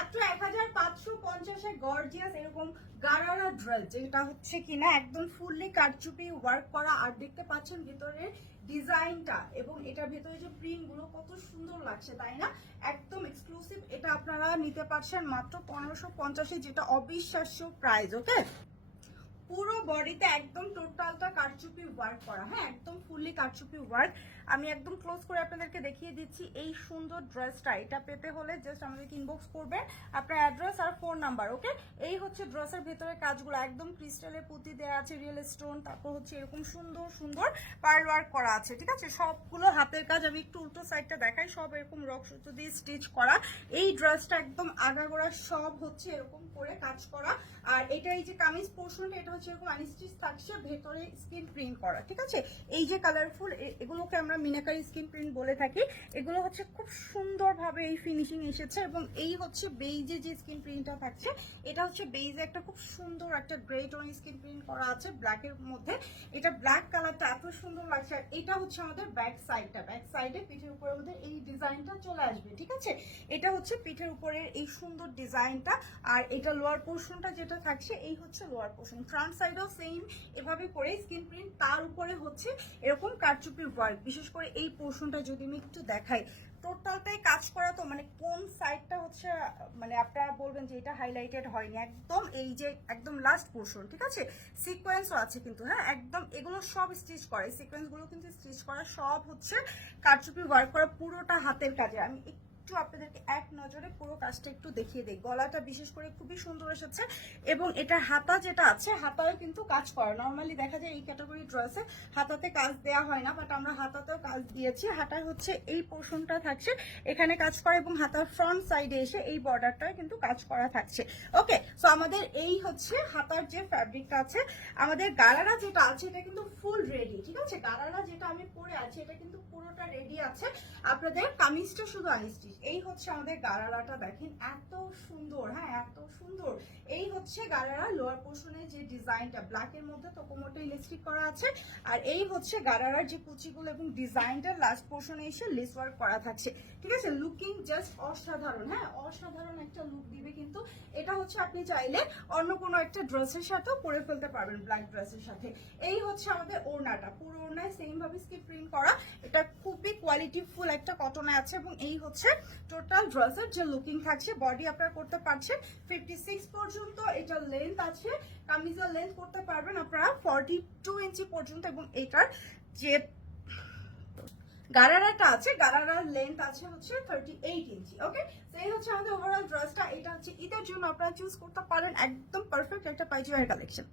মাত্র 1550 গর্জিয়াস এরকম গারারা ড্রেস, যেটা হচ্ছে কিনা একদম ফুললি কারচুপি ওয়ার্ক করা। আর দেখতে পাচ্ছেন ভিতরের ডিজাইনটা এবং এটার ভিতরে যে প্রিন্ট গুলো কত সুন্দর লাগছে, তাই না? একদম এক্সক্লুসিভ। এটা আপনারা নিতে পারছেন মাত্র 1550, যেটা অবিশ্বাস্য প্রাইস। ওকে, পুরো বডিতে একদম টোটালটা কারচুপি ওয়ার্ক করা, হ্যাঁ একদম ফুললি কারচুপি ওয়ার্ক। আমি একদম ক্লোজ করে আপনাদেরকে দেখিয়ে দিচ্ছি এই সুন্দর ড্রেসটা। এটা পেতে হলে জাস্ট আমাদেরকে ইনবক্স করবেন আপনার অ্যাড্রেস আর ফোন নাম্বার। ওকে, এই হচ্ছে ড্রেসের ভেতরে কাজগুলো, একদম ক্রিস্টালে পুঁতি দেওয়া আছে, রিয়েল স্টোন, তারপর হচ্ছে এরকম সুন্দর সুন্দর পার্ল ওয়ার্ক করা আছে, ঠিক আছে? সবগুলো হাতের কাজ। আমি একটু উল্টো সাইডটা দেখাই, সব এরকম রক সুতো দিয়ে স্টিচ করা। এই ড্রেসটা একদম আগাগোড়া সব হচ্ছে এরকম করে কাজ করা। আর এটা এই যে কামিজ পোর্শনটা, এটা হচ্ছে এরকম আনস্টিচ থাকছে, ভেতরে স্কিন প্রিন্ট করা, ঠিক আছে? এই যে কালারফুল, এগুলোকে আমরা মিনাকারি স্কিন প্রিন্ট বলে থাকি। এগুলো হচ্ছে খুব সুন্দরভাবে এই ফিনিশিং এসেছে। এবং এই হচ্ছে বেইজে যে স্কিন প্রিন্টটা থাকছে, এটা হচ্ছে বেইজে একটা খুব সুন্দর একটা গ্রে টোন স্কিন প্রিন্ট করা আছে ব্ল্যাকের মধ্যে। এটা ব্ল্যাক কালারটা এত সুন্দর লাগছে। আর এটা হচ্ছে আমাদের ব্যাক সাইডটা, ব্যাক সাইডে পিঠের উপরে আমাদের এই ডিজাইনটা চলে আসবে, ঠিক আছে? এটা হচ্ছে পিঠের উপরের এই সুন্দর ডিজাইনটা। আর এটা লোয়ার পোর্শনটা যেটা থাকছে, এই হচ্ছে লোয়ার পোর্শন। ফ্রন্ট সাইডও সেম এভাবে করে স্কিন প্রিন্ট, তার উপরে হচ্ছে এরকম কারচুপি ওয়ার্ক। বিশেষ করে এই পোর্শনটা যদি আমি একটু দেখাই, টোটালটাই কাজ করা। তো মানে কোন সাইডটা হচ্ছে মানে আপনারা বলবেন যে এটা হাইলাইটেড হয়নি, একদম এই যে একদম লাস্ট পোর্শন, ঠিক আছে? সিকোয়েন্সও আছে কিন্তু, হ্যাঁ একদম এগুলো সব স্টিচ করা, এই সিকোয়েন্সগুলো কিন্তু স্টিচ করা, সব হচ্ছে কারচুপি ওয়ার্ক করা, পুরোটা হাতের কাজে। আমি একটু আপনাদেরকে এক নজরে পুরো কাজটা একটু দেখিয়ে দিই। গলাটা বিশেষ করে খুবই সুন্দর এসেছে। এবং এটা হাতা যেটা আছে, হাতায় কিন্তু কাজ করা। নর্মালি দেখা যায় এই ক্যাটাগরি ড্রেসে হাতাতে কাজ দেওয়া হয় না, বাট আমরা হাতাতেও কাজ দিয়েছি। হাতায় হচ্ছে এই পোর্শনটা থাকছে, এখানে কাজ করা, এবং হাতার ফ্রন্ট সাইডে এসে এই বর্ডারটায় কিন্তু কাজ করা থাকছে। ওকে, সো আমাদের এই হচ্ছে হাতার যে ফ্যাব্রিকটা আছে। আমাদের গারারা যেটা আছে এটা কিন্তু ফুল রেডি, ঠিক আছে? গারারা যেটা আমি পরে আছি এটা কিন্তু পুরোটা রেডি আছে। আপনাদের কামিজটা শুধু আনস্টিচ। এই হচ্ছে আমাদের গারারাটা, দেখেন এত সুন্দর, হ্যাঁ এত সুন্দর। এই হচ্ছে গারারা লোয়ার পোর্শনের যে ডিজাইনটা, ব্ল্যাকের মধ্যে তোকোমোটো ইলাস্টিক করা আছে। আর এই হচ্ছে গারারার যে কুচিগুলো এবং ডিজাইনটা লাস্ট পোর্শনে এসে লেস ওয়ার্ক করা থাকছে, ঠিক আছে? লুকিং জাস্ট অসাধারণ, হ্যাঁ অসাধারণ একটা লুক দিবে কিন্তু। এটা হচ্ছে আপনি চাইলে অন্য কোনো একটা ড্রেসের সাথেও পরে ফেলতে পারবেন, ব্ল্যাক ড্রেসের সাথে। এই হচ্ছে আমাদের ওড়নাটা, পুরো ওড়নায় সেম ভাবে স্কিপ প্রিন্ট করা। এটা খুবই কোয়ালিটি ফুল একটা কটনে আছে। এবং এই হচ্ছে টোটাল ড্রেসের যে লুকিং থাকছে। বডি আপনারা করতে পারছেন 56 পর্যন্ত, এটা লেন্থ আছে। কামিজের লেন্থ করতে পারবেন আপনারা 42 ইঞ্চি পর্যন্ত। এবং এটার যে গারারাটা আছে, গারারার লেন্থ আছে হচ্ছে 38 ইঞ্চি। ওকে, সেই হচ্ছে আমাদের ওভারঅল ড্রেসটা। এটা হচ্ছে ঈদের জন্য আপনারা চুজ করতে পারেন, একদম পারফেক্ট একটা পাইজামার কালেকশন।